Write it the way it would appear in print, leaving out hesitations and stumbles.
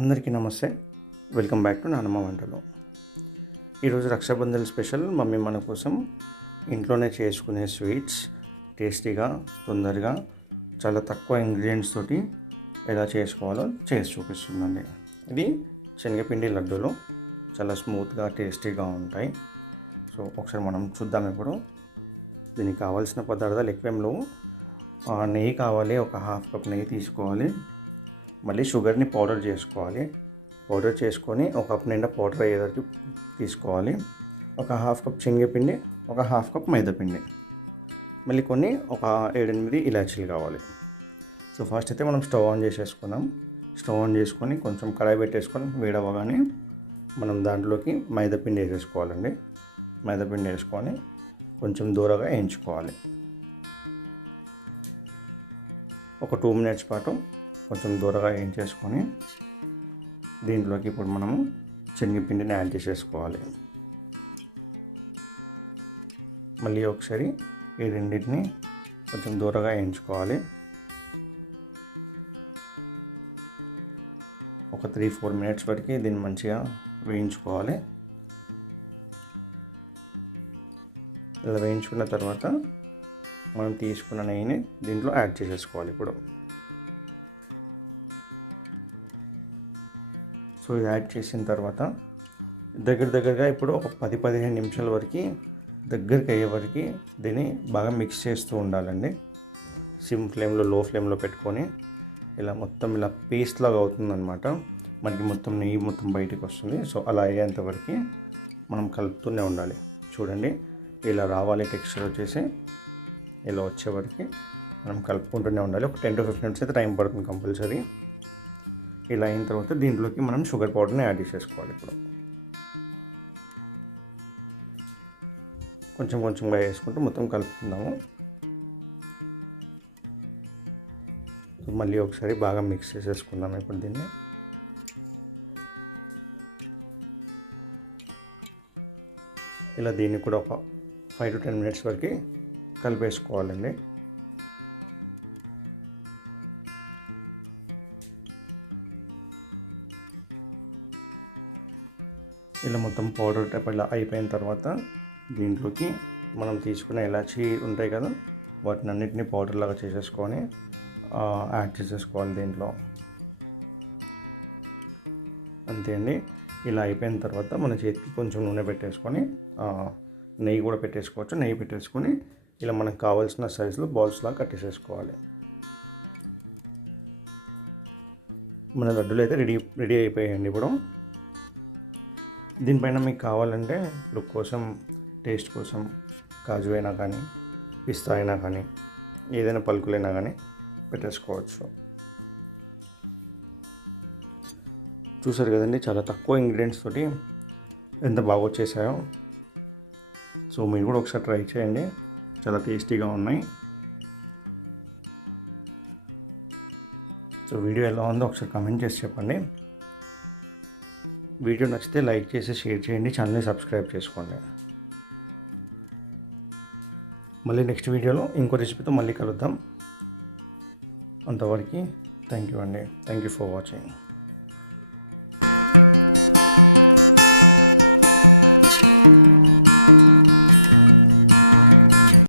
అందరికీ నమస్తే. Welcome back to నానమ్మ వంటలు. ఈరోజు రక్షాబంధన్ స్పెషల్ మమ్మీ మన కోసం ఇంట్లోనే చేసుకునే స్వీట్స్ టేస్టీగా, తొందరగా, చాలా తక్కువ ఇంగ్రీడియంట్స్ తోటి ఎలా చేసుకోవాలో చేసి చూపిస్తుందండి. ఇది శనగపిండి లడ్డూలు చాలా స్మూత్గా, టేస్టీగా ఉంటాయి. సో ఒకసారి మనం చూద్దాం. ఇప్పుడు దీనికి కావాల్సిన పదార్థాలు ఎక్కువేంలో నెయ్యి కావాలి. ఒక హాఫ్ కప్ నెయ్యి తీసుకోవాలి. మళ్ళీ షుగర్ని పౌడర్ చేసుకోవాలి. పౌడర్ చేసుకొని ఒక కప్ నిండా పౌడర్ అయ్యేదానికి తీసుకోవాలి. ఒక హాఫ్ కప్ శనగపిండి, ఒక హాఫ్ కప్ మైదాపిండి, మళ్ళీ కొన్ని ఒక 7-8 ఇలాచీలు కావాలి. సో ఫస్ట్ అయితే మనం స్టవ్ ఆన్ చేసేసుకుందాం. స్టవ్ ఆన్ చేసుకొని కొంచెం కడాయి పెట్టేసుకొని వేడవగానే మనం దాంట్లోకి మైదాపిండి వేసేసుకోవాలండి. మైదాపిండి వేసుకొని కొంచెం దూరగా వేయించుకోవాలి. ఒక 2 మినిట్స్ పాటు కొంచెం దూరగా వేయించేసుకొని దీంట్లోకి ఇప్పుడు మనము శనగపిండిని యాడ్ చేసేసుకోవాలి. మళ్ళీ ఒకసారి ఈ రెండింటిని కొంచెం దూరగా వేయించుకోవాలి. ఒక 3-4 మినిట్స్ వరకు దీన్ని మంచిగా వేయించుకోవాలి. ఇలా వేయించుకున్న తర్వాత మనం తీసుకున్న నెయ్యిని దీంట్లో యాడ్ చేసేసుకోవాలి. ఇప్పుడు సో ఇది యాడ్ చేసిన తర్వాత దగ్గరగా ఇప్పుడు ఒక 10-15 నిమిషాల వరకు దగ్గరికి అయ్యే వరకు దీన్ని బాగా మిక్స్ చేస్తూ ఉండాలండి. సిమ్ ఫ్లేమ్లో, లో ఫ్లేమ్లో పెట్టుకొని ఇలా మొత్తం ఇలా పేస్ట్ లాగా అవుతుందన్నమాట. మనకి మొత్తం నెయ్యి మొత్తం బయటికి వస్తుంది. సో అలా అయ్యేంత వరకు మనం కలుపుతూనే ఉండాలి. చూడండి, ఇలా రావాలి టెక్స్చర్ వచ్చేసి. ఇలా వచ్చే వరకు మనం కలుపుకుంటూనే ఉండాలి. ఒక 10-15 మినిట్స్ అయితే టైం పడుతుంది కంపల్సరీ. ఇలా అయిన తర్వాత దీంట్లోకి మనం షుగర్ పౌడర్ని యాడ్ చేసేసుకోవాలి. ఇప్పుడు కొంచెంగా వేసుకుంటూ మొత్తం కలుపుకుందాము. మళ్ళీ ఒకసారి బాగా మిక్స్ చేసేసుకుందాము. ఇప్పుడు దీన్ని ఇలా దీన్ని కూడా ఒక 5-10 మినిట్స్ వరకు కలిపేసుకోవాలండి. ఇలా మొత్తం పౌడర్ టైప్ ఇలా అయిపోయిన తర్వాత దీంట్లోకి మనం తీసుకున్న ఇలాచీ ఉంటాయి కదా, వాటిని అన్నిటినీ పౌడర్ లాగా చేసేసుకొని యాడ్ చేసేసుకోవాలి దీంట్లో. అంతే అండి. ఇలా అయిపోయిన తర్వాత మన చేతికి కొంచెం నూనె పెట్టేసుకొని, నెయ్యి కూడా పెట్టేసుకోవచ్చు. నెయ్యి పెట్టేసుకొని ఇలా మనకు కావాల్సిన సైజులో బాల్స్ లాగా కట్టేసేసుకోవాలి. మన లడ్డూలు అయితే రెడీ అయిపోయాయండి. ఇప్పుడు దీనిపైన మీకు కావాలంటే లుక్ కోసం, టేస్ట్ కోసం కాజు అయినా కానీ, పిస్తా అయినా కానీ, ఏదైనా పలుకులైనా కానీ పెట్టేసుకోవచ్చు. చూసారు కదండి, చాలా తక్కువ ఇంగ్రీడియంట్స్ తోటి ఎంత బాగా వచ్చేసాయో. సో మీరు కూడా ఒకసారి ట్రై చేయండి. చాలా టేస్టీగా ఉన్నాయి. సో వీడియో ఎలా ఉందో ఒకసారి కామెంట్ చేసి చెప్పండి. వీడియో నచ్చితే లైక్ చేసి షేర్ చేయండి. ఛానల్ని సబ్స్క్రైబ్ చేసుకోండి. మళ్ళీ నెక్స్ట్ వీడియోలో ఇంకో రెసిపీతో మళ్ళీ కలుద్దాం. అంతవరకు థ్యాంక్ యూ అండి. Thank you for watching.